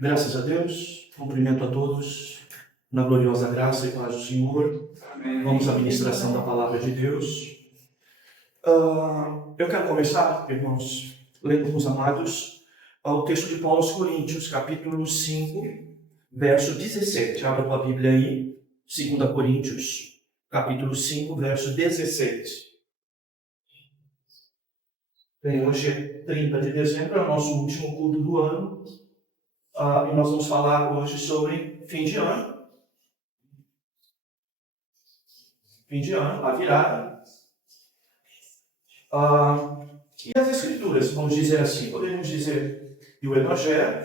Graças a Deus, cumprimento a todos na gloriosa graça e paz do Senhor. Vamos à ministração da palavra de Deus. Eu quero começar, irmãos, lendo com os amados o texto de Paulo aos Coríntios, capítulo 5, verso 17. Abra tua Bíblia aí, 2 Coríntios, capítulo 5, verso 17. Bem, hoje é 30 de dezembro, é o nosso último culto do ano. E nós vamos falar hoje sobre fim de ano. Fim de ano, a virada. E as Escrituras, vamos dizer assim, podemos dizer, e o Evangelho,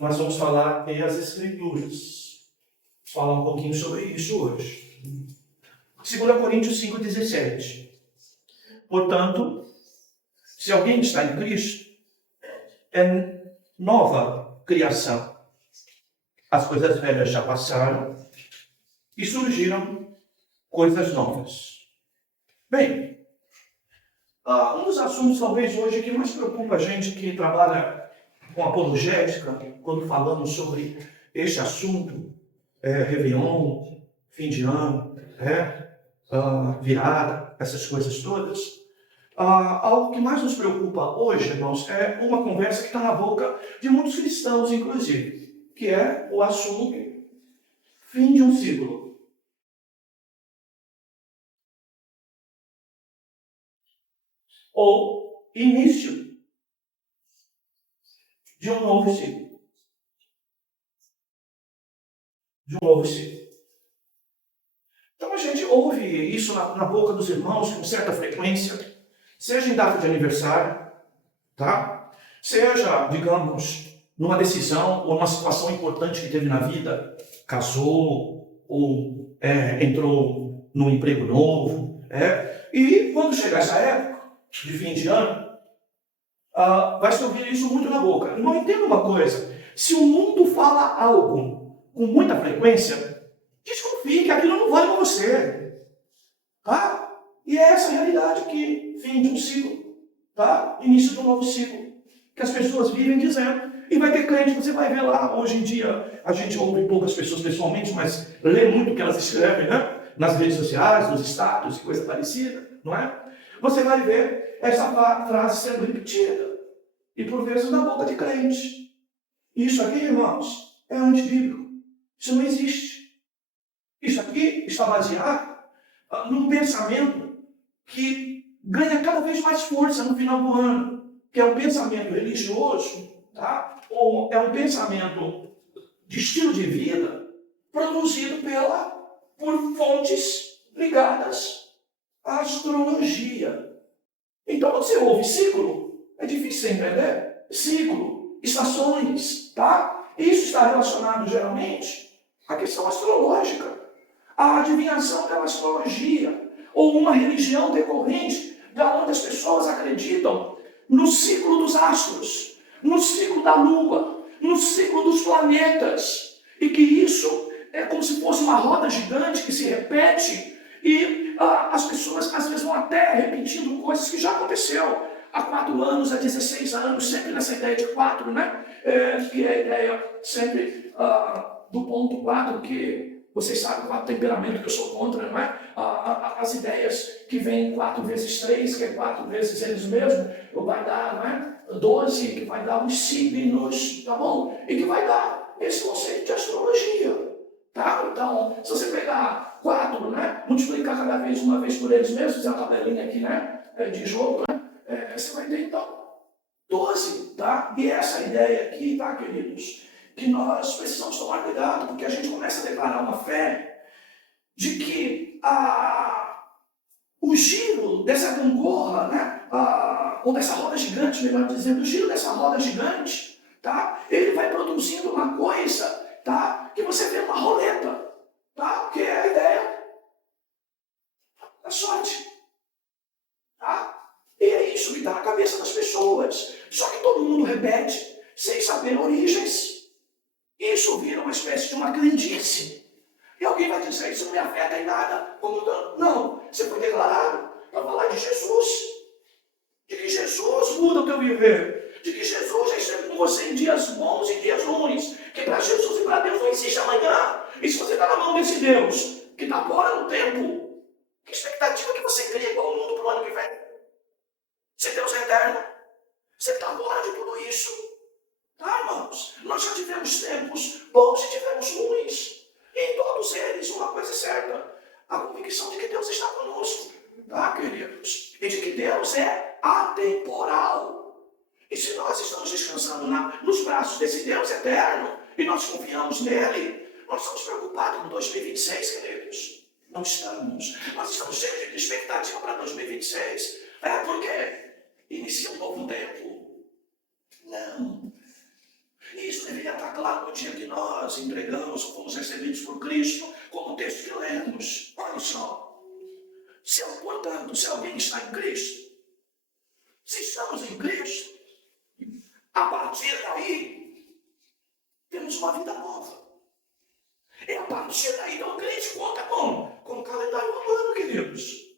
nós vamos falar e as Escrituras. Falar um pouquinho sobre isso hoje. 2 Coríntios 5,17. Portanto, se alguém está em Cristo, é nova criação. As coisas velhas já passaram e surgiram coisas novas. Bem, um dos assuntos talvez hoje que mais preocupa a gente que trabalha com apologética, quando falamos sobre este assunto, Réveillon, fim de ano, virada, essas coisas todas. Algo que mais nos preocupa hoje, irmãos, é uma conversa que está na boca de muitos cristãos, inclusive, que é o assunto fim de um ciclo. Ou início de um novo ciclo. De um novo ciclo. Então a gente ouve isso na boca dos irmãos com certa frequência, seja em data de aniversário, tá? Seja, digamos, numa decisão ou numa situação importante que teve na vida, casou ou entrou num emprego novo, e quando chegar essa época de fim de ano, vai se ouvir isso muito na boca. Não entenda uma coisa, se o mundo fala algo com muita frequência, desconfie que aquilo não vale para você, tá? E é essa a realidade aqui, fim de um ciclo, tá? Início de um novo ciclo, que as pessoas vivem dizendo. E vai ter crente, você vai ver lá, hoje em dia, a gente ouve poucas pessoas pessoalmente, mas lê muito o que elas escrevem, né? Nas redes sociais, nos status e coisa parecida, não é? Você vai ver essa frase sendo repetida, e por vezes na boca de crente. Isso aqui, irmãos, é antibíblico. Isso não existe. Isso aqui está baseado num pensamento que ganha cada vez mais força no final do ano, que é um pensamento religioso, tá? Ou é um pensamento de estilo de vida produzido por fontes ligadas à astrologia. Então, quando você ouve ciclo, é difícil você entender. Ciclo, estações, tá? Isso está relacionado geralmente à questão astrológica, à adivinhação pela astrologia, ou uma religião decorrente da onde as pessoas acreditam no ciclo dos astros, no ciclo da lua, no ciclo dos planetas, e que isso é como se fosse uma roda gigante que se repete, e as pessoas às vezes vão até repetindo coisas que já aconteceu há 4 anos, há 16 anos, sempre nessa ideia de 4, né? Que é a ideia sempre do ponto 4, que vocês sabem qual é o temperamento que eu sou contra, não é? As ideias que vêm 4 vezes 3, que é 4 vezes eles mesmos, vai dar, não é? 12, que vai dar os signos, tá bom? E que vai dar esse conceito de astrologia, tá? Então, se você pegar 4, né? Multiplicar cada vez, uma vez por eles mesmos, fizer uma tabelinha aqui, né? De jogo, né? Você vai ter, então, 12, tá? E essa ideia aqui, tá, queridos? Que nós precisamos tomar cuidado, porque a gente começa a declarar uma fé de que o giro dessa gangorra, né? Ou dessa roda gigante, melhor dizendo, o giro dessa roda gigante, tá? Ele vai produzindo uma coisa, tá? Que você vê uma roleta, tá? Que é a ideia da sorte, tá? E é isso que está na cabeça das pessoas. Só que todo mundo repete, sem saber origens. Isso vira uma espécie de uma crendice. E alguém vai dizer, isso não me afeta em nada. Como não? Você foi declarado para falar de Jesus. De que Jesus muda o teu viver. De que Jesus é sempre você em dias bons e dias ruins. Que para Jesus e para Deus não existe amanhã. E se você está na mão desse Deus, que está fora no tempo, que expectativa que você cria igual o mundo para o ano que vem? Se Deus é eterno, você está fora de tudo isso. Tá, irmãos? Nós já tivemos tempos bons e tivemos ruins. E em todos eles, uma coisa é certa: a convicção de que Deus está conosco. Tá, queridos? E de que Deus é atemporal. E se nós estamos descansando nos braços desse Deus eterno, e nós confiamos nele, nós estamos preocupados com 2026, queridos. Não estamos. Nós estamos cheios de expectativa para 2026. Porque inicia um novo tempo. Não. Isso deveria estar claro no dia que nós entregamos ou fomos recebidos por Cristo, como o texto que lemos. Olha só. Portanto, se alguém está em Cristo, se estamos em Cristo, a partir daí, temos uma vida nova. É a partir daí, então, o crente conta com o calendário romano, queridos.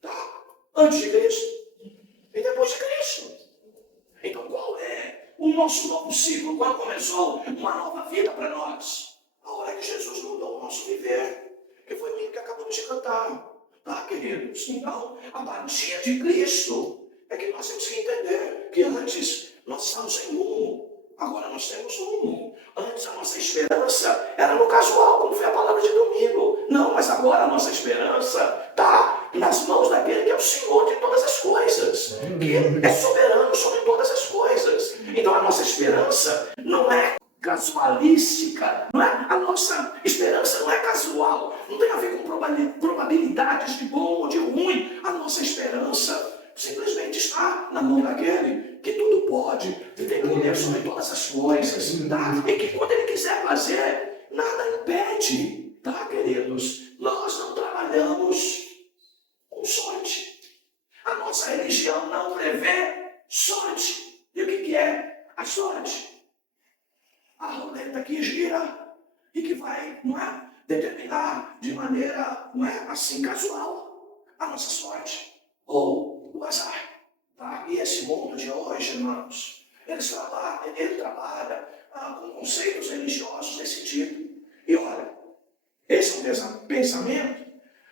Tá? Antes de Cristo e depois de Cristo. Então, qual é o nosso novo ciclo? Quando começou uma nova vida para nós? A hora que Jesus mudou o nosso viver, que foi o hino que acabamos de cantar. Tá, queridos? Então, a partir de Cristo é que nós temos que entender que antes nós estávamos sem rumo, agora nós temos rumo. Antes a nossa esperança era no casual, como foi a palavra de domingo. Não, mas agora a nossa esperança está nas mãos daquele que é o Senhor de todas as coisas, que é soberano sobre todas as coisas. Então a nossa esperança não é casualística, não é? A nossa esperança não é casual, não tem a ver com probabilidades de bom ou de ruim. A nossa esperança simplesmente está na mão daquele que tudo pode, que tem poder sobre todas as coisas, tá? E que quando ele quiser fazer, nada impede, tá, queridos? Nós não trabalhamos com sorte. A nossa religião não prevê sorte. E o que é a sorte? A roleta que gira e que vai, não é, determinar de maneira, não é, assim, casual, a nossa sorte ou o azar. Tá? E esse mundo de hoje, irmãos, ele trabalha com conceitos religiosos desse tipo. E olha, esse é um pensamento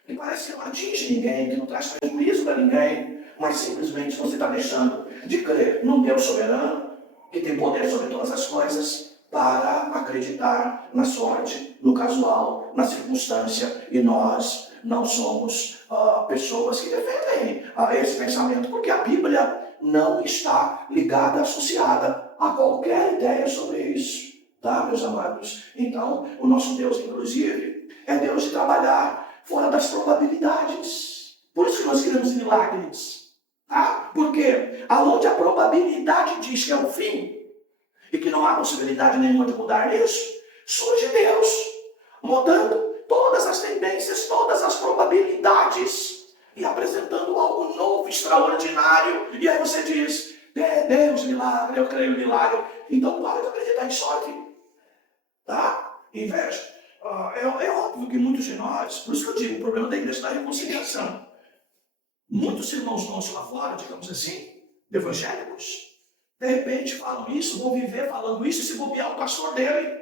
que parece que não atinge ninguém, que não traz prejuízo para ninguém, mas simplesmente você está deixando de crer num Deus soberano, que tem poder sobre todas as coisas, para acreditar na sorte, no casual, na circunstância. E nós não somos pessoas que defendem esse pensamento, porque a Bíblia não está ligada, associada a qualquer ideia sobre isso. Tá, meus amados? Então, o nosso Deus, inclusive, é Deus de trabalhar fora das probabilidades. Por isso que nós queremos milagres. Tá? Porque aonde a probabilidade diz que é o fim, e que não há possibilidade nenhuma de mudar isso, surge Deus, mudando todas as tendências, todas as probabilidades, e apresentando algo novo, extraordinário. E aí você diz, Deus, milagre, eu creio em milagre. Então para de acreditar em sorte. Tá? Inveja. É óbvio que muitos de nós, por isso que eu digo, o problema da igreja é a reconciliação. Muitos irmãos nossos lá fora, digamos assim, evangélicos, de repente falam isso, vão viver falando isso, e se bobear o pastor dele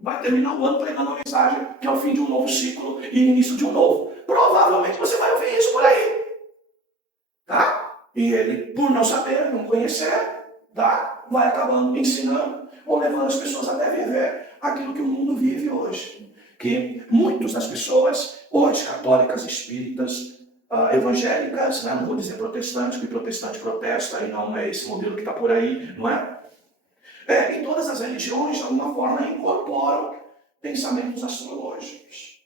vai terminar o ano pregando uma mensagem que é o fim de um novo ciclo e início de um novo. Provavelmente você vai ouvir isso por aí. Tá? E ele, por não saber, não conhecer, tá? Vai acabando ensinando ou levando as pessoas até viver aquilo que o mundo vive hoje. Que muitas das pessoas, hoje católicas, espíritas, evangélicas, né? Não vou dizer protestantes, porque protestante protesta e não é esse modelo que está por aí, não é? Em todas as religiões, de alguma forma, incorporam pensamentos astrológicos.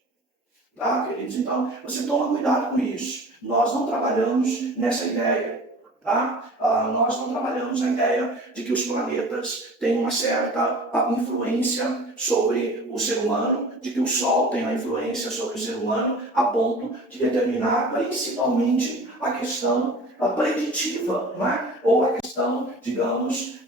Tá, queridos? Então, você toma cuidado com isso. Nós não trabalhamos nessa ideia. Tá? Nós não trabalhamos na ideia de que os planetas têm uma certa influência sobre o ser humano, de que o Sol tem uma influência sobre o ser humano, a ponto de determinar principalmente a questão preditiva, não é? Ou a questão, digamos,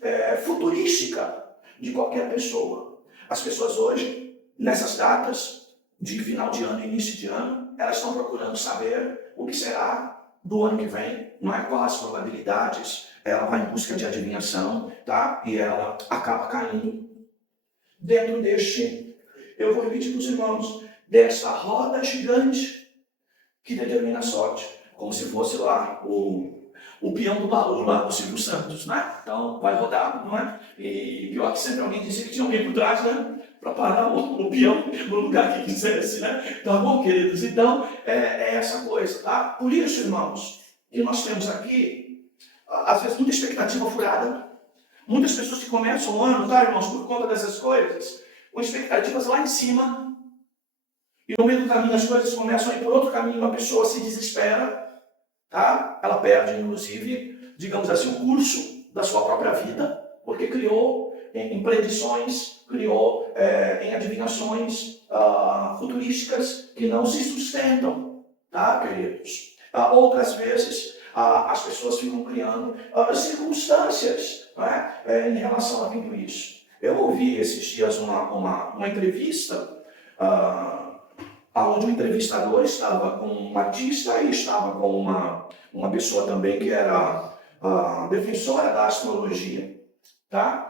futurística de qualquer pessoa. As pessoas hoje, nessas datas de final de ano e início de ano, elas estão procurando saber o que será do ano que vem, não é? Quais as probabilidades? Ela vai em busca de adivinhação, tá? E ela acaba caindo dentro deste, eu vou repetir para os irmãos, dessa roda gigante que determina a sorte, como se fosse lá o peão do baú lá do Silvio Santos, né? Então vai rodar, não é? E pior que sempre alguém dizia que tinha alguém por trás, né? Para parar o peão no lugar que quisesse, né? Tá bom, queridos? Então é essa coisa, tá? Por isso, irmãos, que nós temos aqui, às vezes, muita expectativa furada. Muitas pessoas que começam o ano, tá, irmãos, por conta dessas coisas, com expectativas lá em cima, e no meio do caminho as coisas começam a ir por outro caminho, a pessoa se desespera, tá? Ela perde, inclusive, digamos assim, o curso da sua própria vida, porque criou em predições, criou em adivinhações futurísticas que não se sustentam, tá, queridos? Outras vezes, as pessoas ficam criando circunstâncias, em relação a tudo isso. Eu ouvi esses dias uma entrevista onde o entrevistador estava com um artista e estava com uma pessoa também que era defensora da astrologia. Tá?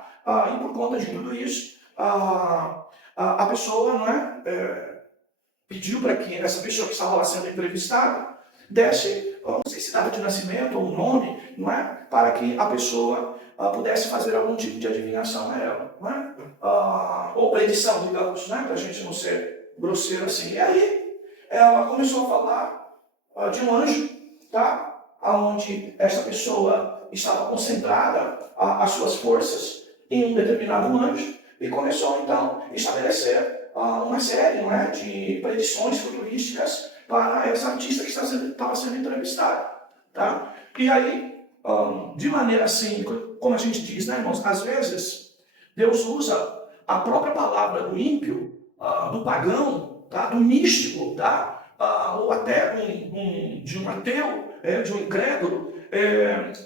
E por conta de tudo isso, a pessoa pediu para que essa pessoa que estava lá sendo entrevistada desse, não sei se data de nascimento ou um nome, não é? Para que a pessoa pudesse fazer algum tipo de adivinhação a ela, não é? Ou predição, digamos, né? Para a gente não ser grosseiro assim. E aí ela começou a falar de um anjo, tá? Onde essa pessoa estava concentrada as suas forças em um determinado anjo e começou então a estabelecer uma série, não é, de predições futurísticas para essa artista que estava sendo entrevistada, tá? E aí, de maneira assim, como a gente diz, né, irmãos, às vezes Deus usa a própria palavra do ímpio, do pagão, tá? Do místico, tá? Ou até de um ateu, de um incrédulo,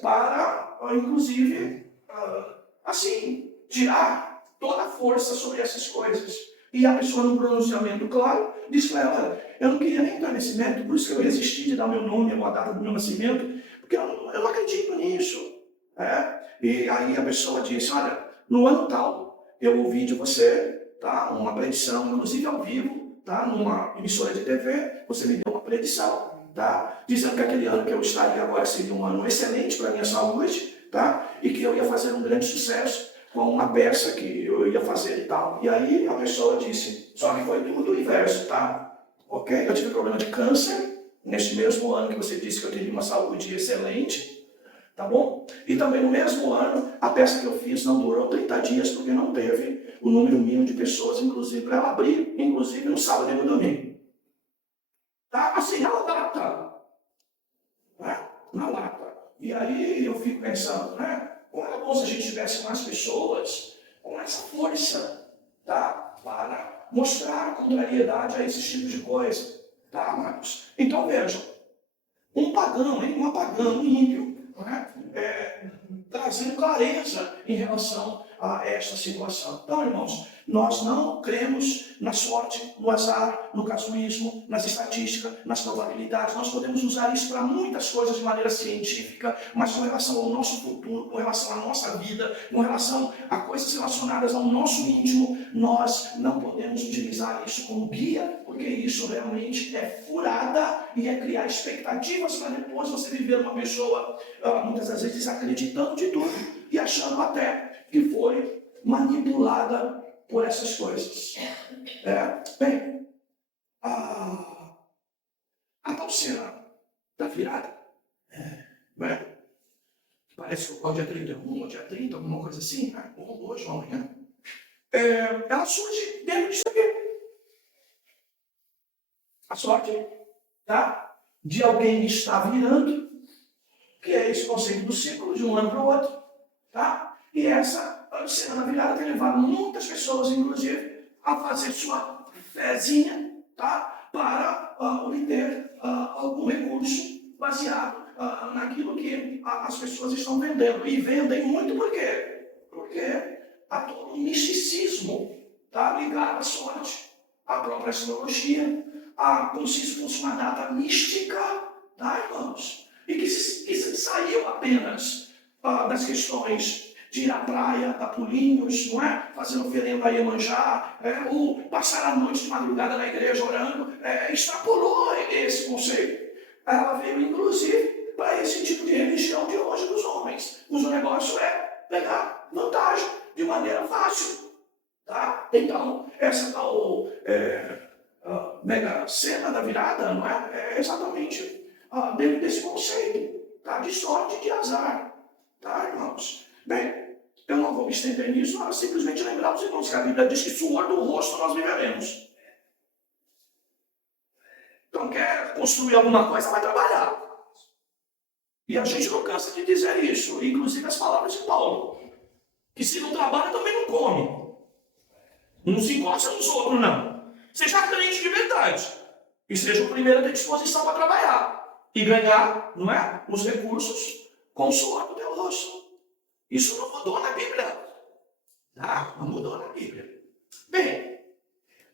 para, inclusive, assim, tirar toda a força sobre essas coisas. E a pessoa, num pronunciamento claro, diz para ela: olha, eu não queria nem entrar nesse método, por isso que eu resisti de dar meu nome, a data do meu nascimento, porque eu não acredito nisso. E aí a pessoa disse: olha, no ano tal, eu ouvi de você, tá, uma predição, inclusive ao vivo, tá, numa emissora de TV, você me deu uma predição, tá, dizendo que aquele ano que eu estaria agora seria um ano excelente para a minha saúde, tá, e que eu ia fazer um grande sucesso com uma peça que eu ia fazer e tal. E aí a pessoa disse: só que foi tudo o inverso, tá? Ok? Eu tive problema de câncer neste mesmo ano que você disse que eu teria uma saúde excelente, tá bom? E também no mesmo ano, a peça que eu fiz não durou 30 dias porque não teve o número mínimo de pessoas, inclusive, para ela abrir, inclusive no sábado e no domingo. Tá? Assim, na lata. Né? Na lata. E aí eu fico pensando, né? Como era bom se a gente tivesse mais pessoas com essa força, tá? Para mostrar contrariedade a esses tipos de coisa, tá, amados? Então vejam, um pagão, uma pagã, um ímpio, né? Trazendo clareza em relação a esta situação. Então, irmãos, nós não cremos na sorte, no azar, no casuísmo, nas estatísticas, nas probabilidades. Nós podemos usar isso para muitas coisas de maneira científica, mas com relação ao nosso futuro, com relação à nossa vida, com relação a coisas relacionadas ao nosso íntimo, nós não podemos utilizar isso como guia, porque isso realmente é furada e é criar expectativas para depois você viver uma pessoa, muitas das vezes, acreditando de tudo e achando até que foi manipulada por essas coisas. Bem, a tal cena da virada, parece que ocorre dia 31 ou dia 30, alguma coisa assim, ou hoje ou amanhã, ela surge dentro disso aqui. A sorte, tá? De alguém que está virando, que é esse conceito do ciclo, de um ano para o outro, tá? E essa cena da virada tem levado muitas pessoas, inclusive, a fazer sua fezinha, tá? Para obter algum recurso baseado naquilo que as pessoas estão vendendo. E vendem muito por quê? Porque há todo um misticismo, tá? Ligado à sorte, à própria astrologia, como se isso fosse uma data mística, tá, irmãos? e que saiu apenas das questões de ir à praia, dar pulinhos, não é? Fazer oferenda a Iemanjá, ou passar a noite de madrugada na igreja orando, extrapolou esse conceito. Ela veio, inclusive, para esse tipo de religião de hoje dos homens. O negócio é pegar vantagem de maneira fácil. Tá? Então, essa tal mega cena da virada, não é? É exatamente dentro desse conceito, tá? De sorte e de azar. Tá, irmãos? Bem, eu não vou me estender nisso, mas simplesmente lembrar os irmãos que a Bíblia diz que suor do rosto nós viveremos. Então, quer construir alguma coisa, vai trabalhar. E a gente não cansa de dizer isso, inclusive as palavras de Paulo, que se não trabalha também não come. Não se encosta nos outros, não. Seja crente de verdade. E seja o primeiro a ter disposição para trabalhar. E ganhar, não é? Os recursos com o suor do teu rosto. Isso não mudou na Bíblia. Tá? Não mudou na Bíblia. Bem,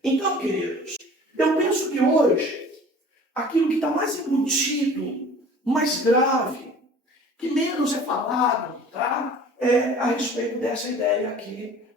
então, queridos, eu penso que hoje, aquilo que está mais embutido, mais grave, que menos é falado, tá? É a respeito dessa ideia aqui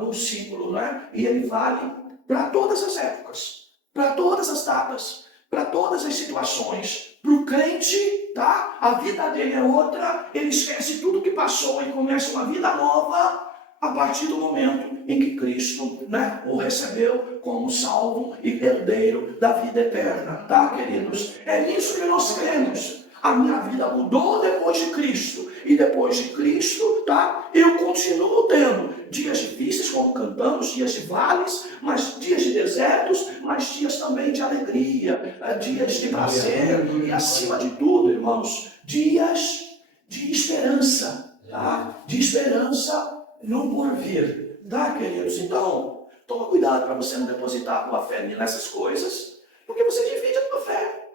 no símbolo, né? E ele vale para todas as épocas, para todas as datas, para todas as situações. Para o crente, tá? A vida dele é outra, ele esquece tudo que passou e começa uma vida nova a partir do momento em que Cristo, né, o recebeu como salvo e herdeiro da vida eterna, tá, queridos? É nisso que nós cremos. A minha vida mudou depois de Cristo. E depois de Cristo, tá? Eu continuo tendo dias difíceis, como cantamos, dias de vales, mas dias de desertos, mas dias também de alegria, dias de prazer. E acima de tudo, irmãos, dias de esperança, tá? De esperança no porvir, tá, queridos? Então, toma cuidado para você não depositar a tua fé nessas coisas, porque você divide a tua fé.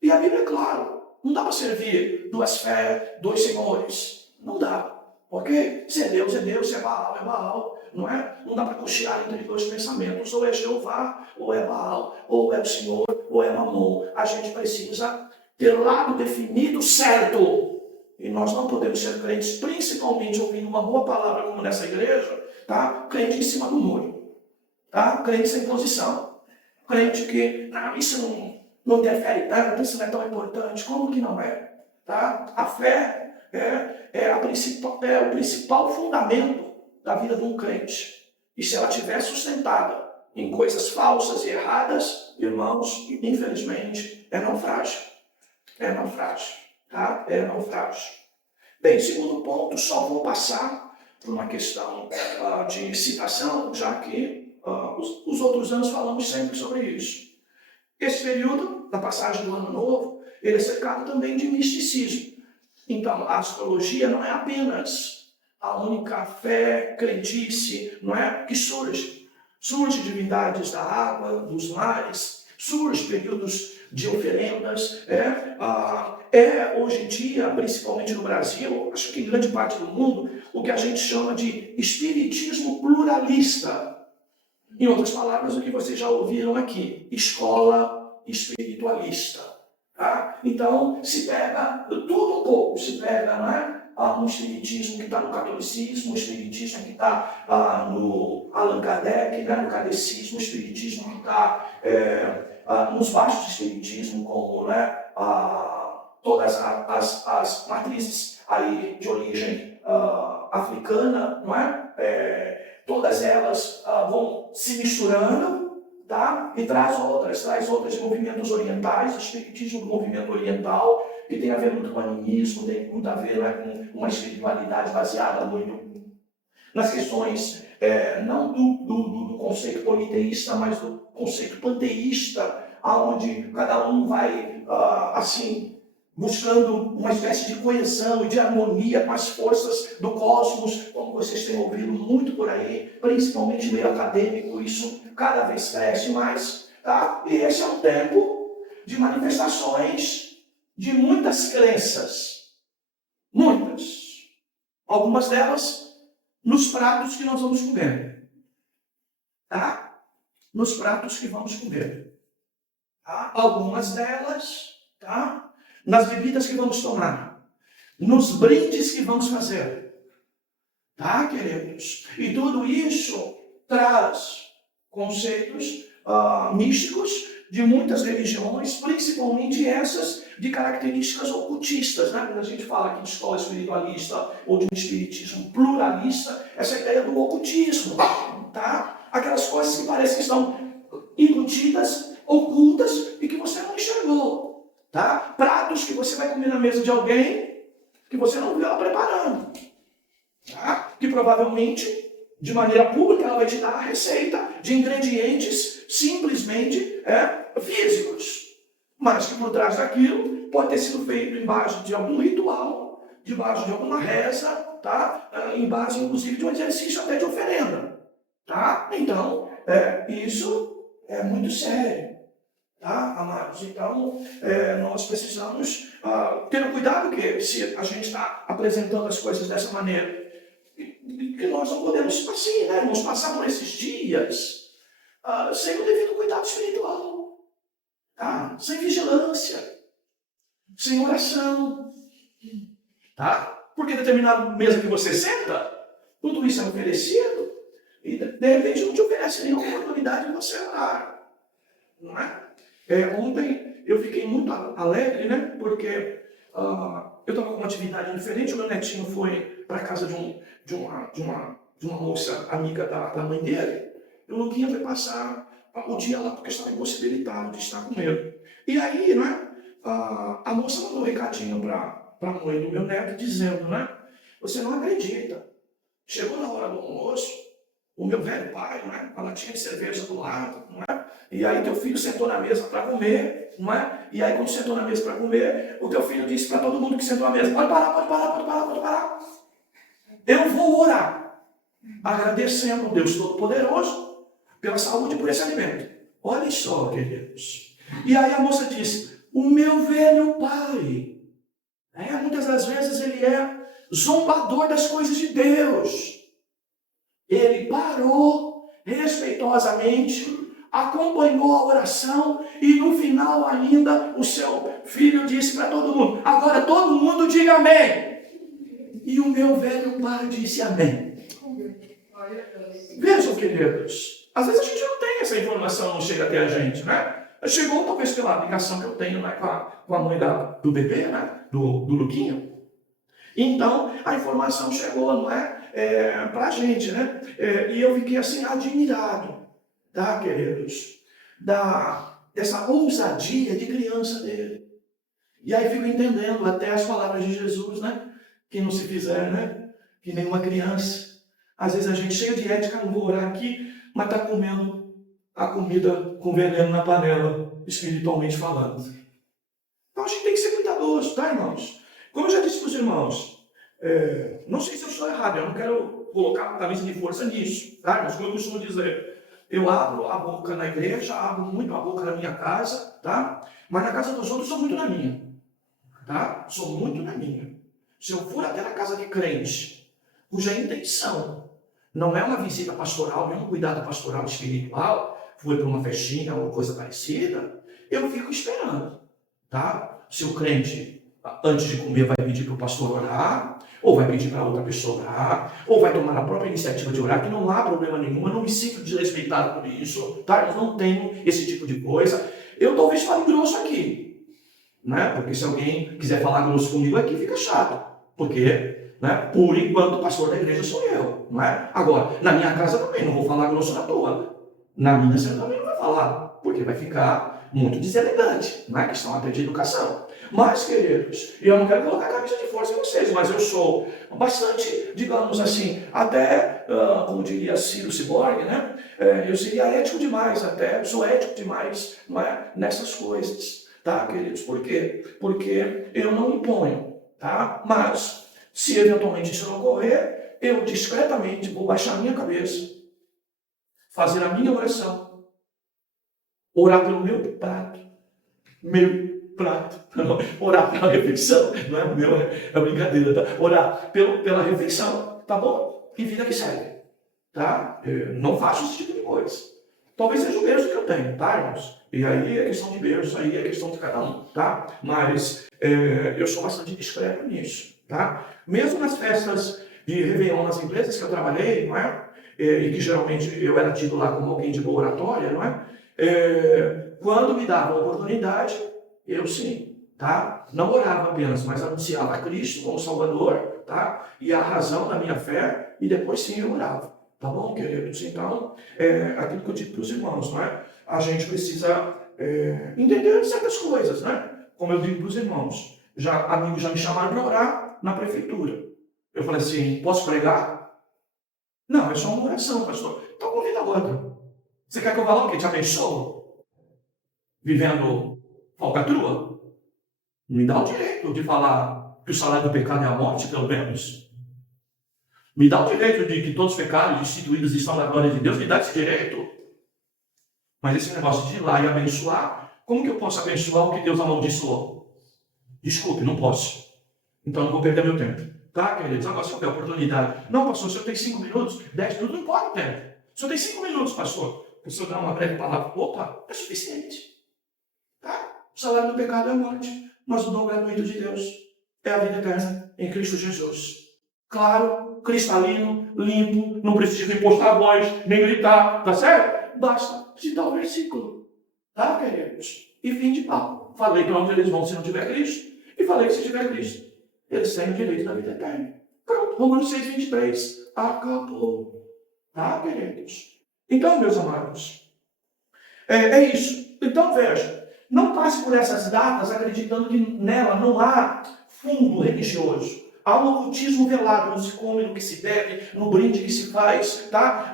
E a Bíblia é claro. Não dá para servir duas fés, dois senhores. Não dá. Ok? Se é Deus, se é Baal, não é? Não dá para cochear entre dois pensamentos. Ou é Jeová, ou é Baal, ou é o Senhor, ou é Mamon. A gente precisa ter lado definido certo. E nós não podemos ser crentes, principalmente ouvindo uma boa palavra como nessa igreja, tá? Crente em cima do muro. Tá? Crente sem posição. Crente que, não, isso não interfere tanto, isso não é tão importante. Como que não é? Tá? A fé é o principal fundamento da vida de um crente. E se ela estiver sustentada em coisas falsas e erradas, irmãos, infelizmente, é naufrágio. É naufrágio. Tá? É naufrágio. Bem, segundo ponto, só vou passar por uma questão de citação, já que os outros anos falamos sempre sobre isso. Esse período, da passagem do Ano Novo, ele é cercado também de misticismo. Então, a astrologia não é apenas a única fé, crendice, não é? Que surge. Surge divindades da água, dos mares, surge períodos de oferendas. Hoje em dia, principalmente no Brasil, acho que em grande parte do mundo, o que a gente chama de espiritismo pluralista. Em outras palavras, o que vocês já ouviram aqui, escola espiritualista. Tá? Então, se pega tudo um pouco, se pega, não é? Um espiritismo que está no catolicismo, um espiritismo que está no Allan Kardec, né? No catecismo, um espiritismo que está nos baixos de espiritismo, como, né? Todas as matrizes aí de origem africana, não é? Todas elas vão se misturando, tá? E traz outras de movimentos orientais, o espiritismo do movimento oriental, que tem a ver muito com o animismo, tem muito a ver, né, com uma espiritualidade baseada muito nas questões, não do conceito politeísta, mas do conceito panteísta, onde cada um vai, buscando uma espécie de coesão e de harmonia com as forças do cosmos, como vocês têm ouvido muito por aí, principalmente no meio acadêmico, isso cada vez cresce mais, tá? E esse é um tempo de manifestações de muitas crenças, muitas, algumas delas nos pratos que nós vamos comer, tá? Nos pratos que vamos comer, tá? Algumas delas, tá? nas bebidas que vamos tomar, nos brindes que vamos fazer. Tá, queridos? E tudo isso traz conceitos místicos de muitas religiões, principalmente essas de características ocultistas, né? Quando a gente fala aqui de escola espiritualista ou de um espiritismo pluralista, essa ideia do ocultismo, tá? Aquelas coisas que parecem que estão embutidas, ocultas e que você não enxergou, tá? Pratos que você vai comer na mesa de alguém que você não viu ela preparando, tá? Que provavelmente, de maneira pública, ela vai te dar a receita de ingredientes simplesmente físicos, mas que por trás daquilo pode ter sido feito em base de algum ritual, de base de alguma reza, tá? Em base, inclusive, de um exercício até de oferenda. Tá? Então, isso é muito sério. Tá, amados? Então, nós precisamos ter cuidado que se a gente está apresentando as coisas dessa maneira, que nós não podemos, assim, né, irmãos, passar por esses dias sem o devido cuidado espiritual, tá? Sem vigilância, sem oração, tá? Porque determinada mesa que você senta, tudo isso é oferecido e de repente não te oferece nenhuma oportunidade de você orar, não é? Ontem eu fiquei muito alegre, né? Porque eu estava com uma atividade diferente. O meu netinho foi para a casa de uma moça amiga da mãe dele. E o Luquinha foi passar o dia lá porque estava impossibilitado de estar com ele. E aí, né? A moça mandou um recadinho para a mãe do meu neto dizendo, né? Você não acredita. Chegou na hora do almoço, o meu velho pai, não é? Com a latinha de cerveja do lado, não é? E aí teu filho sentou na mesa para comer, não é? E aí quando sentou na mesa para comer, o teu filho disse para todo mundo que sentou na mesa, pode parar, pode parar, pode parar, pode parar. Eu vou orar, agradecendo ao Deus Todo-Poderoso pela saúde e por esse alimento. Olha só, queridos. E aí a moça disse, o meu velho pai, muitas das vezes ele é zombador das coisas de Deus. Ele parou respeitosamente, acompanhou a oração e no final ainda o seu filho disse para todo mundo, agora todo mundo diga amém. E o meu velho pai disse amém. Vejam, queridos, às vezes a gente não tem essa informação, não chega até a gente, né? Chegou talvez pela ligação que eu tenho, né, com a mãe do bebê, né, do Luquinha. Então, a informação chegou, não é? Para a gente, né? E eu fiquei assim, admirado, tá, queridos? Dessa ousadia de criança dele. E aí fico entendendo até as palavras de Jesus, né? Que não se fizer, né? Que nenhuma criança. Às vezes a gente cheio de ética, não vou orar aqui, mas está comendo a comida com veneno na panela, espiritualmente falando. Então a gente tem que ser cuidadoso, tá, irmãos? Como eu já disse para os irmãos, não sei se eu estou errado, eu não quero colocar camisa de força nisso, tá? Mas como eu costumo dizer, eu abro a boca na igreja, abro muito a boca na minha casa, tá? Mas na casa dos outros sou muito na minha, tá? Sou muito na minha. Se eu for até na casa de crente, cuja intenção não é uma visita pastoral, nem um cuidado pastoral espiritual, foi para uma festinha ou coisa parecida, eu fico esperando, tá? Se o crente, antes de comer, vai pedir para o pastor orar, ou vai pedir para outra pessoa orar, ou vai tomar a própria iniciativa de orar, que não há problema nenhum, eu não me sinto desrespeitado por isso, tá? Eu não tenho esse tipo de coisa. Eu talvez fale grosso aqui, né? Porque se alguém quiser falar grosso comigo aqui, fica chato, porque, né, por enquanto o pastor da igreja sou eu, não é? Agora, na minha casa também, não vou falar grosso na tua. Na minha você também não vai falar, porque vai ficar muito deselegante, não é? Questão até de educação. Mas, queridos, eu não quero colocar a camisa de força em vocês, mas eu sou bastante, digamos assim, até, como diria Ciro Ciborgue, né? Eu seria ético demais até, sou ético demais, não é? Nessas coisas, tá, queridos? Por quê? Porque eu não imponho, tá? Mas, se eventualmente isso não ocorrer, eu discretamente vou baixar a minha cabeça, fazer a minha oração, orar pelo meu prato, orar pela refeição, não é o meu, é brincadeira, tá? Orar pela refeição, tá bom? E vida que segue, tá? Eu não faço esse tipo de coisa. Talvez seja o mesmo que eu tenho, tá, irmãos? E aí é questão de berço, aí é questão de cada um, tá? Mas eu sou bastante discreto nisso, tá? Mesmo nas festas de Réveillon nas empresas que eu trabalhei, não é? E que geralmente eu era tido lá como alguém de boa oratória, não é? Quando me davam a oportunidade, eu sim, tá? Não orava apenas, mas anunciava a Cristo como Salvador, tá? E a razão da minha fé, e depois sim eu orava, tá bom, queridos? Então, aquilo que eu digo para os irmãos, não é? A gente precisa entender certas coisas, né? Como eu digo para os irmãos, amigos já me chamaram para orar na prefeitura. Eu falei assim, posso pregar? Não, é só uma oração, pastor. Então convida outro. Você quer que eu vá lá que te abençoe? Vivendo falcatrua? Me dá o direito de falar que o salário do pecado é a morte, pelo menos. Me dá o direito de que todos os pecados instituídos estão na glória de Deus. Me dá esse direito. Mas esse negócio de ir lá e abençoar, como que eu posso abençoar o que Deus amaldiçoou? Desculpe, não posso. Então não vou perder meu tempo. Tá, queridos? Agora se eu tiver oportunidade. Não, pastor, o senhor tem 5 minutos, 10 minutos, não importa o tempo. O senhor tem 5 minutos, pastor. O senhor dá uma breve palavra. Opa, é suficiente. Tá? O salário do pecado é a morte. Mas o dom gratuito de Deus é a vida eterna em Cristo Jesus. Claro, cristalino, limpo, não precisa impostar a voz, nem gritar, tá certo? Basta citar o versículo. Tá, queridos? E fim de papo. Falei para onde eles vão se não tiver Cristo. E falei que se tiver Cristo, eles têm o direito da vida eterna. Pronto, Romanos 6, 23. Acabou. Tá, queridos? Então, meus amados, é isso. Então, veja, não passe por essas datas acreditando que nela não há fundo religioso. Há um ocultismo velado no se come, no que se bebe, no brinde que se faz, tá?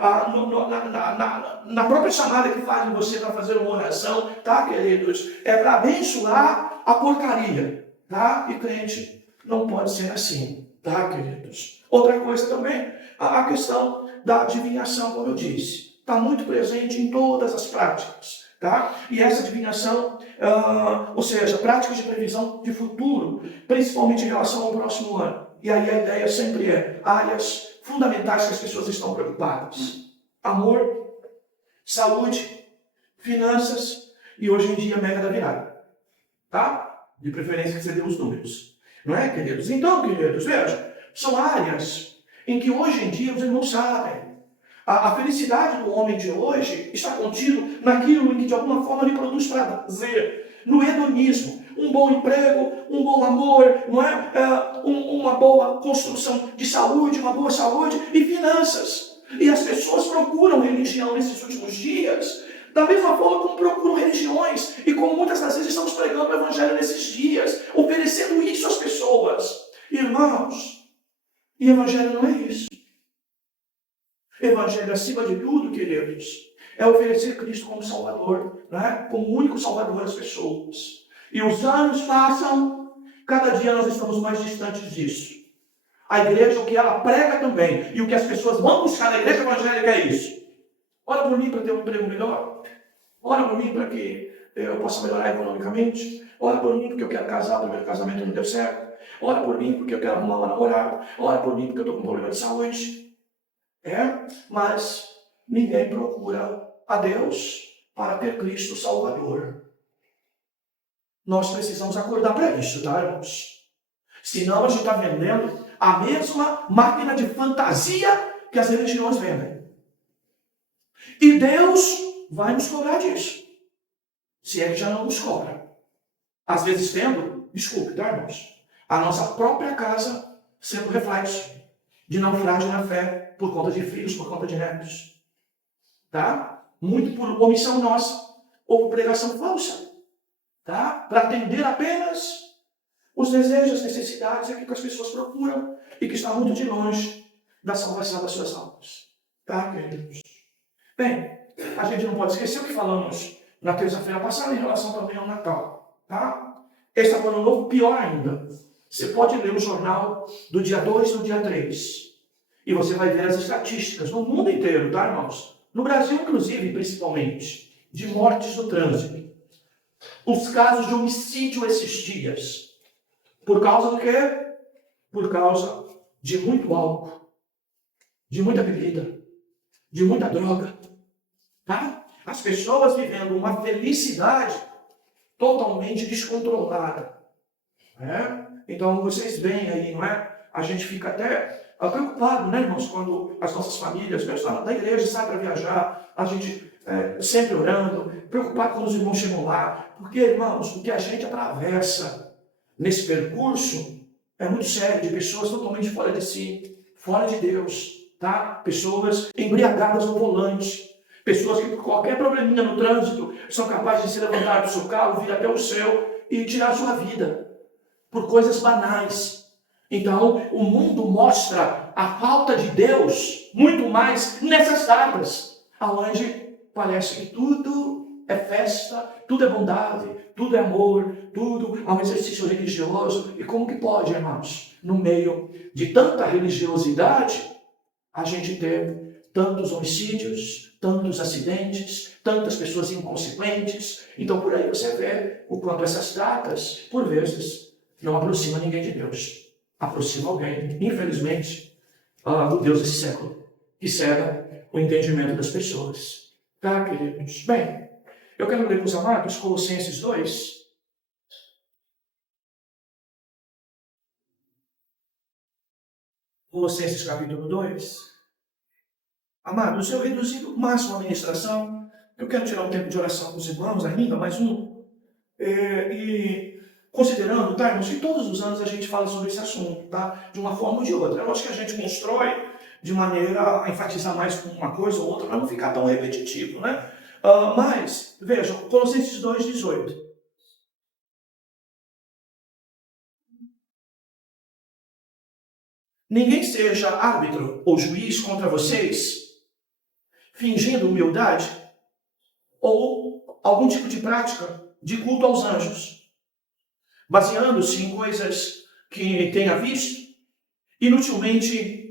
Na própria chamada que fazem você para fazer uma oração, tá, queridos? É para abençoar a porcaria, tá? E crente não pode ser assim, tá, queridos? Outra coisa também, a questão da adivinhação, como eu disse, está muito presente em todas as práticas. Tá? E essa adivinhação, ou seja, práticas de previsão de futuro, principalmente em relação ao próximo ano. E aí a ideia sempre é áreas fundamentais que as pessoas estão preocupadas. Amor, saúde, finanças e hoje em dia mega da virada. Tá? De preferência que você dê os números. Não é, queridos? Então, queridos, veja, são áreas em que hoje em dia os irmãos sabem. A felicidade do homem de hoje está contido naquilo em que de alguma forma lhe produz prazer, no hedonismo. Um bom emprego, um bom amor, não é? Uma boa construção de saúde, uma boa saúde e finanças. E as pessoas procuram religião nesses últimos dias, da mesma forma como procuram religiões, e como muitas das vezes estamos pregando o evangelho nesses dias, oferecendo isso às pessoas. Irmãos, e evangelho não é isso. Evangelho, acima de tudo, queridos, é oferecer Cristo como Salvador, né? Como único Salvador às pessoas. E os anos passam, cada dia nós estamos mais distantes disso. A igreja, o que ela prega também, e o que as pessoas vão buscar na igreja evangélica é isso. Ora por mim para ter um emprego melhor. Ora por mim para que eu possa melhorar economicamente. Ora por mim porque eu quero casar, o primeiro casamento não deu certo. Ora por mim porque eu quero arrumar uma namorada. Ora por mim porque eu estou com um problema de saúde. Mas ninguém procura a Deus para ter Cristo Salvador. Nós precisamos acordar para isso, tá, irmãos? Senão a gente está vendendo a mesma máquina de fantasia que as religiões vendem. E Deus vai nos cobrar disso. Se é que já não nos cobra. Às vezes tendo, desculpe, tá, irmãos? A nossa própria casa sendo reflexo de naufrágio na fé, por conta de filhos, por conta de netos. Tá? Muito por omissão nossa, ou por pregação falsa. Tá? Para atender apenas os desejos, as necessidades, aquilo que as pessoas procuram, e que está muito de longe da salvação das suas almas. Tá, queridos? Bem, a gente não pode esquecer o que falamos na terça-feira passada em relação também ao Natal. Tá? Este é o ano novo, pior ainda. Você pode ler o jornal do dia 2 e do dia 3. E você vai ver as estatísticas no mundo inteiro, tá, irmãos? No Brasil, inclusive, principalmente, de mortes no trânsito. Os casos de homicídio esses dias. Por causa do quê? Por causa de muito álcool, de muita bebida, de muita droga. Tá? as pessoas vivendo uma felicidade totalmente descontrolada. Né? Então, vocês veem aí, não é? A gente fica até preocupado, né, irmãos, quando as nossas famílias, pessoal da igreja, saem para viajar, a gente sempre orando, preocupado quando os irmãos chegam lá, porque, irmãos, o que a gente atravessa nesse percurso é muito sério, de pessoas totalmente fora de si, fora de Deus, tá? Pessoas embriagadas ao volante, pessoas que por qualquer probleminha no trânsito são capazes de se levantar do seu carro, vir até o céu e tirar a sua vida, por coisas banais. Então, o mundo mostra a falta de Deus muito mais nessas datas, onde parece que tudo é festa, tudo é bondade, tudo é amor, tudo é um exercício religioso. E como que pode, irmãos, no meio de tanta religiosidade, a gente ter tantos homicídios, tantos acidentes, tantas pessoas inconsequentes? Então, por aí você vê o quanto essas datas, por vezes, não aproximam ninguém de Deus. Aproxima alguém, infelizmente, do Deus desse século, que cega o entendimento das pessoas. Tá, queridos? Bem, eu quero ler com os amados Colossenses 2. Colossenses capítulo 2. Amados, eu reduzi o máximo a ministração. Eu quero tirar um tempo de oração com os irmãos ainda, mais um. E considerando, tá, irmãos, que todos os anos a gente fala sobre esse assunto, tá? De uma forma ou de outra. Eu acho que a gente constrói de maneira a enfatizar mais com uma coisa ou outra, para não ficar tão repetitivo, né? Mas, vejam, Colossenses 2,18. Ninguém seja árbitro ou juiz contra vocês, fingindo humildade ou algum tipo de prática de culto aos anjos, baseando-se em coisas que tenha visto, inutilmente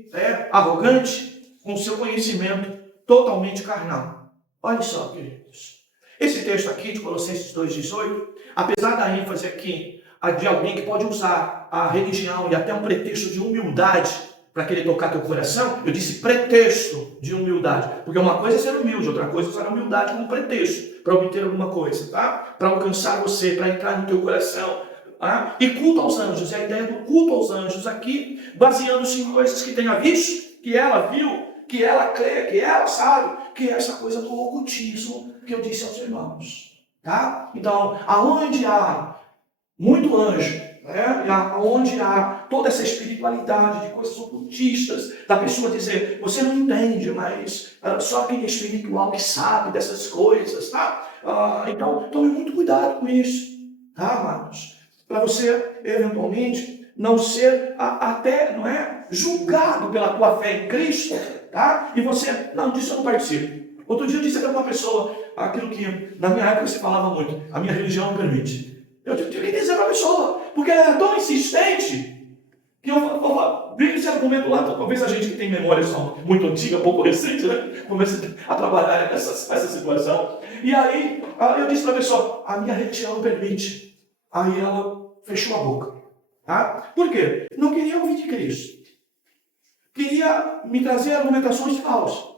arrogante, com seu conhecimento totalmente carnal. Olha só, queridos. Esse texto aqui de Colossenses 2,18, apesar da ênfase aqui de alguém que pode usar a religião e até um pretexto de humildade para querer tocar teu coração, eu disse pretexto de humildade, porque uma coisa é ser humilde, outra coisa é usar a humildade como pretexto para obter alguma coisa, tá? Para alcançar você, para entrar no teu coração. E culto aos anjos, a ideia do culto aos anjos aqui, baseando-se em coisas que tenha visto, que ela viu, que ela crê, que ela sabe, que é essa coisa do ocultismo que eu disse aos irmãos. Tá? Então, aonde há muito anjo, né? Onde há toda essa espiritualidade de coisas ocultistas, da pessoa dizer, você não entende, mas só quem é espiritual que sabe dessas coisas, tá? Então, tome muito cuidado com isso, tá, amados? Para você, eventualmente, não ser até, não é, julgado pela tua fé em Cristo, tá? E você, não, disso eu não participo. Outro dia eu disse até para uma pessoa, aquilo que na minha época se falava muito, a minha religião não permite. Eu tive que dizer para a pessoa, porque ela era tão insistente, que eu vi esse argumento lá, talvez a gente que tem memória só muito antiga, pouco recente, né? Começa a trabalhar nessa situação. E aí eu disse para a pessoa, a minha religião não permite. Aí ela fechou a boca. Tá? Por quê? Não queria ouvir de Cristo. Queria me trazer argumentações falsas.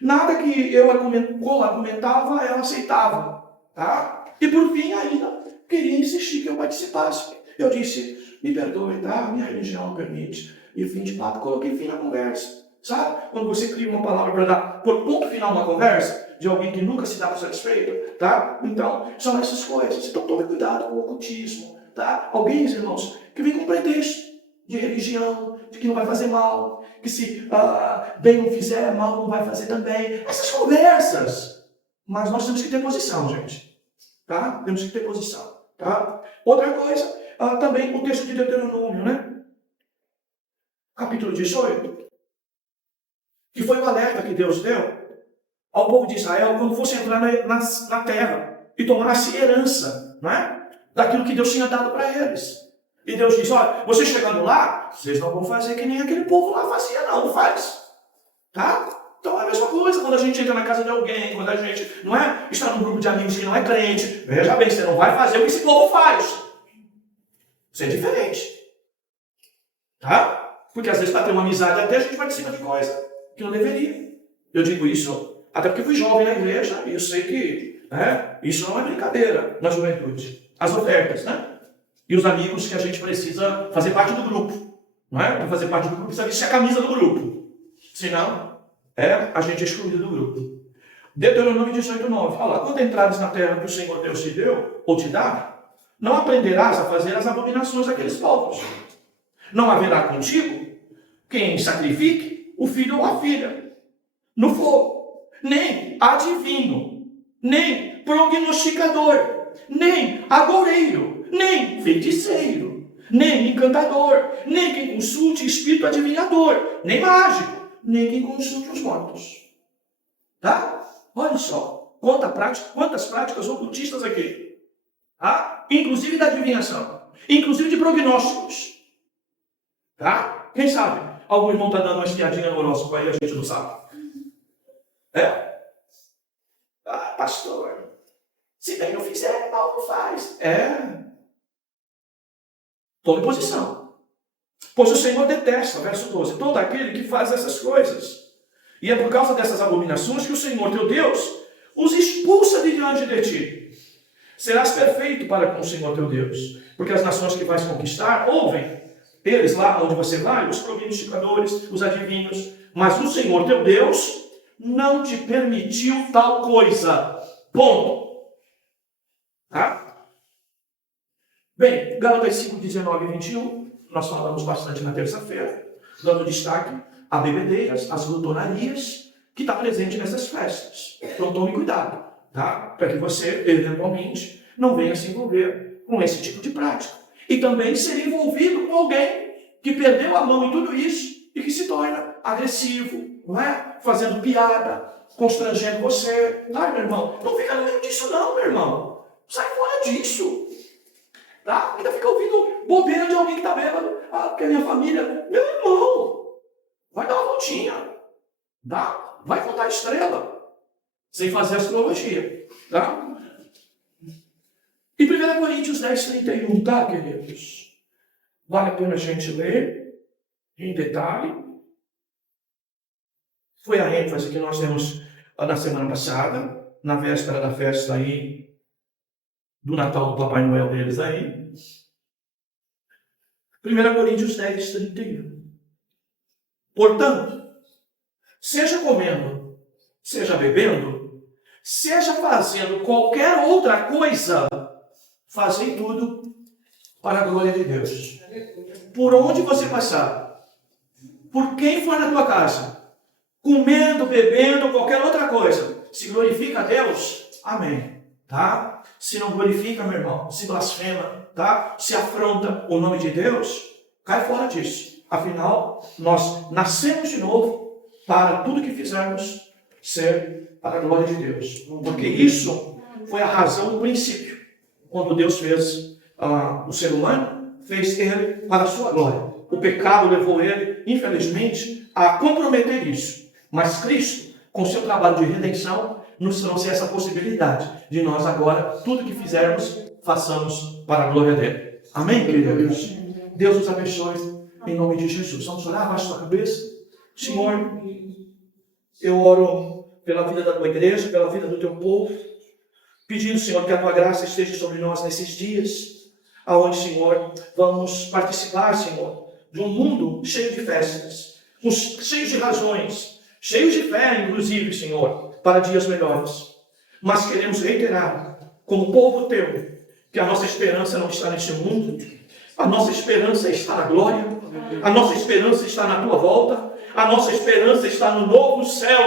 Nada que eu argumentava, ela aceitava. Tá? E por fim, ainda queria insistir que eu participasse. Eu disse, me perdoe, tá? Minha religião não permite. E fim de papo, coloquei fim na conversa. Sabe? Quando você cria uma palavra para dar por ponto final uma conversa, de alguém que nunca se dá por satisfeito, tá? Então, são essas coisas. Então, tome cuidado com o ocultismo, tá? Alguém, irmãos, que vem com pretexto de religião, de que não vai fazer mal, que se bem não fizer, mal não vai fazer também. Essas conversas. Mas nós temos que ter posição, gente. Tá? Temos que ter posição. Tá? Outra coisa, também o texto de Deuteronômio, né? Capítulo 18, que foi o alerta que Deus deu ao povo de Israel quando fosse entrar na terra e tomasse herança, não é? Daquilo que Deus tinha dado para eles. E Deus disse, olha, vocês chegando lá, vocês não vão fazer que nem aquele povo lá fazia, não faz. Tá? Então é a mesma coisa quando a gente entra na casa de alguém, quando a gente, não é, está num grupo de amigos que não é crente. Veja bem, você não vai fazer o que esse povo faz. Isso é diferente. Tá? Porque às vezes para ter uma amizade até a gente participa de coisa que não deveria. Eu digo isso Até porque fui jovem na igreja e eu sei que isso não é brincadeira na juventude. As ofertas, né? E os amigos que a gente precisa fazer parte do grupo. Não é? Para fazer parte do grupo precisa vestir a camisa do grupo. Senão, a gente é excluído do grupo. Deuteronômio 18:9. Olha lá, quando entrares na terra que o Senhor Deus te deu, ou te dá, não aprenderás a fazer as abominações daqueles povos. Não haverá contigo quem sacrifique o filho ou a filha no fogo, nem adivino, nem prognosticador, nem agoureiro, nem feiticeiro, nem encantador, nem quem consulte espírito adivinhador, nem mágico, nem quem consulte os mortos. Tá? Olha só, quantas práticas ocultistas aqui. Tá? Inclusive da adivinhação, inclusive de prognósticos. Tá? Quem sabe? Algum irmão está dando uma espiadinha no horóscopo aí, a gente não sabe. Pastor, se bem não fizer, mal não faz. Tome posição. Pois o Senhor detesta, verso 12, todo aquele que faz essas coisas. E é por causa dessas abominações que o Senhor teu Deus os expulsa de diante de ti. Serás perfeito para com o Senhor teu Deus, porque as nações que vais conquistar ouvem eles lá onde você vai, os prognosticadores, os adivinhos, mas o Senhor teu Deus não te permitiu tal coisa. Ponto. Tá? Bem, Gálatas 5, 19 e 21, nós falamos bastante na terça-feira, dando destaque a bebedeiras, as glutonarias, que está presente nessas festas. Então tome cuidado, tá? Para que você, eventualmente, não venha se envolver com esse tipo de prática. E também ser envolvido com alguém que perdeu a mão em tudo isso e que se torna agressivo, não é? Fazendo piada, constrangendo você. Ai, meu irmão, não fica no meio disso não, meu irmão. Sai fora disso. Tá? Ainda fica ouvindo bobeira de alguém que está bêbado. Porque a minha família... Meu irmão, vai dar uma voltinha. Tá? Vai contar estrela. Sem fazer astrologia. Tá? E 1 Coríntios 10, 31, tá, queridos? Vale a pena a gente ler em detalhe. Foi a ênfase que nós temos na semana passada, na véspera da festa aí, do Natal do Papai Noel deles aí. 1 Coríntios 10, 31. Portanto, seja comendo, seja bebendo, seja fazendo qualquer outra coisa, fazem tudo para a glória de Deus. Por onde você passar, por quem for na tua casa, comendo, bebendo, qualquer outra coisa, se glorifica a Deus, amém. Tá? Se não glorifica, meu irmão, se blasfema, tá? Se afronta o nome de Deus, cai fora disso. Afinal, nós nascemos de novo para tudo que fizermos ser para a glória de Deus. Porque isso foi a razão do princípio. Quando Deus fez o ser humano, fez ele para a sua glória. O pecado levou ele, infelizmente, a comprometer isso. Mas Cristo, com seu trabalho de redenção, nos trouxe essa possibilidade de nós agora, tudo que fizermos, façamos para a glória dele. Amém, queridos? Deus nos abençoe, em nome de Jesus. Vamos orar, abaixa sua cabeça. Senhor, eu oro pela vida da tua igreja, pela vida do teu povo, pedindo, Senhor, que a tua graça esteja sobre nós nesses dias, aonde, Senhor, vamos participar, Senhor, de um mundo cheio de festas, cheio de razões, cheio de fé, inclusive, Senhor, para dias melhores. Mas queremos reiterar, como povo teu, que a nossa esperança não está neste mundo, a nossa esperança está na glória, a nossa esperança está na tua volta, a nossa esperança está no novo céu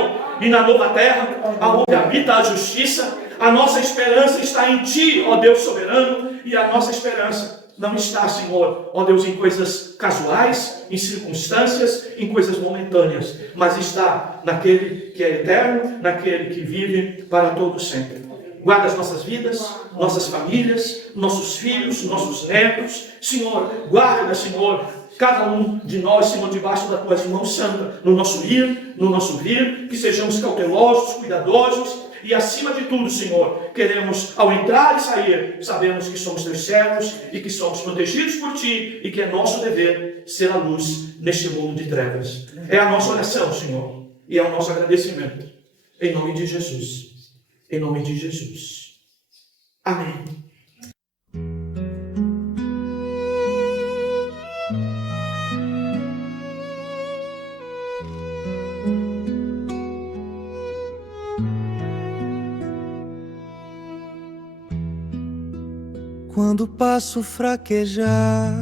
e na nova terra, aonde habita a justiça. A nossa esperança está em ti, ó Deus soberano, e a nossa esperança não está, Senhor, ó Deus, em coisas casuais, em circunstâncias, em coisas momentâneas, mas está naquele que é eterno, naquele que vive para todo sempre. Guarda as nossas vidas, nossas famílias, nossos filhos, nossos netos. Senhor, guarda, Senhor, cada um de nós, Senhor, debaixo da tua mão santa, no nosso ir, no nosso vir, que sejamos cautelosos, cuidadosos. E acima de tudo, Senhor, queremos, ao entrar e sair, sabemos que somos teus servos e que somos protegidos por ti e que é nosso dever ser a luz neste mundo de trevas. É a nossa oração, Senhor, e é o nosso agradecimento. Em nome de Jesus. Em nome de Jesus. Amém. Quando passo fraquejar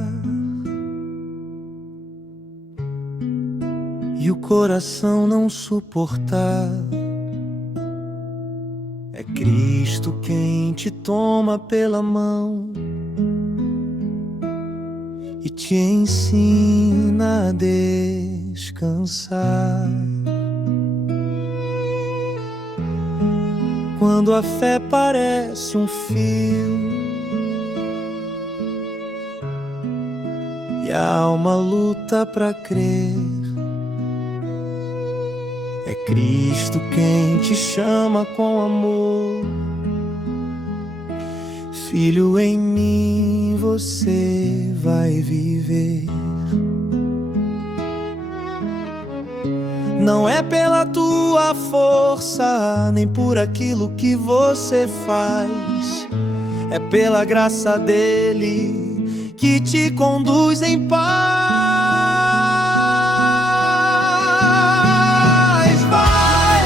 e o coração não suportar, é Cristo quem te toma pela mão e te ensina a descansar. Quando a fé parece um fio e a alma luta pra crer, é Cristo quem te chama com amor. Filho, em mim você vai viver. Não é pela tua força, nem por aquilo que você faz, é pela graça dele que te conduz em paz. Vai,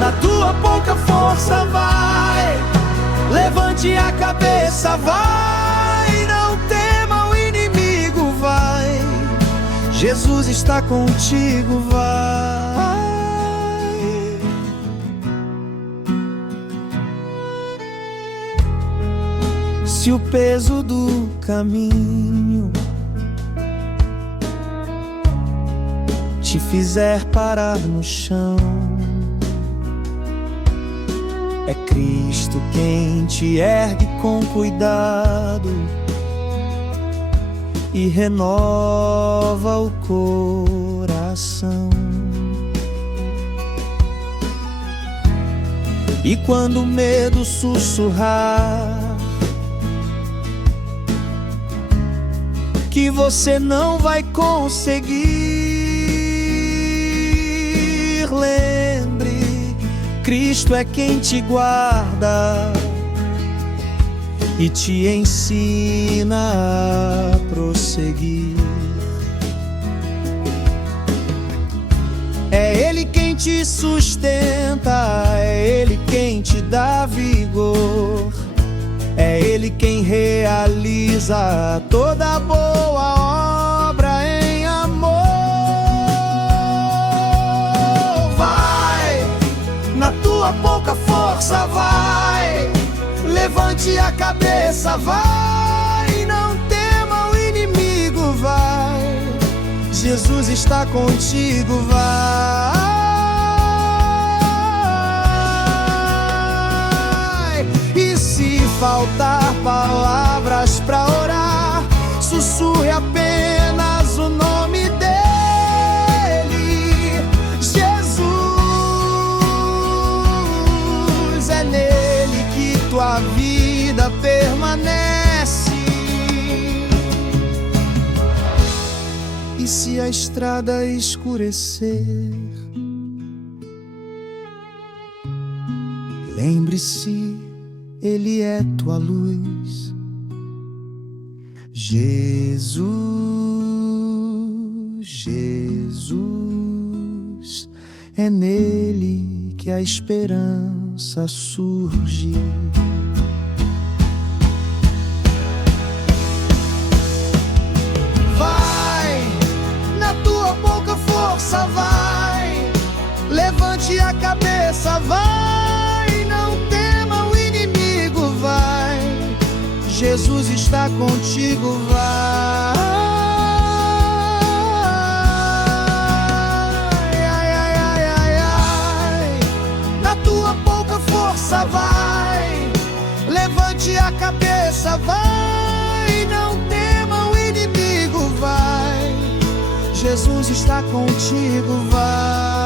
na tua pouca força, vai, levante a cabeça, vai, não tema o inimigo, vai, Jesus está contigo, vai. Se o peso do caminho te fizer parar no chão, é Cristo quem te ergue com cuidado e renova o coração. E quando o medo sussurrar que você não vai conseguir, lembre, Cristo é quem te guarda e te ensina a prosseguir. É Ele quem te sustenta, é Ele quem te dá vigor, é Ele quem realiza toda boa obra em amor. Vai, na tua pouca força, vai, levante a cabeça, vai, não tema o inimigo, vai, Jesus está contigo, vai. E se faltar palavras pra orar, sussurre apenas o nome dele, Jesus. É nele que tua vida permanece. E se a estrada escurecer, lembre-se, Ele é tua luz. Jesus, Jesus, é nele que a esperança surge. Vai, na tua pouca força, vai, levante a cabeça, vai, não tema o inimigo, vai, Jesus está contigo, vai. Na tua pouca força, vai, levante a cabeça, vai, não tema o inimigo, vai, Jesus está contigo, vai.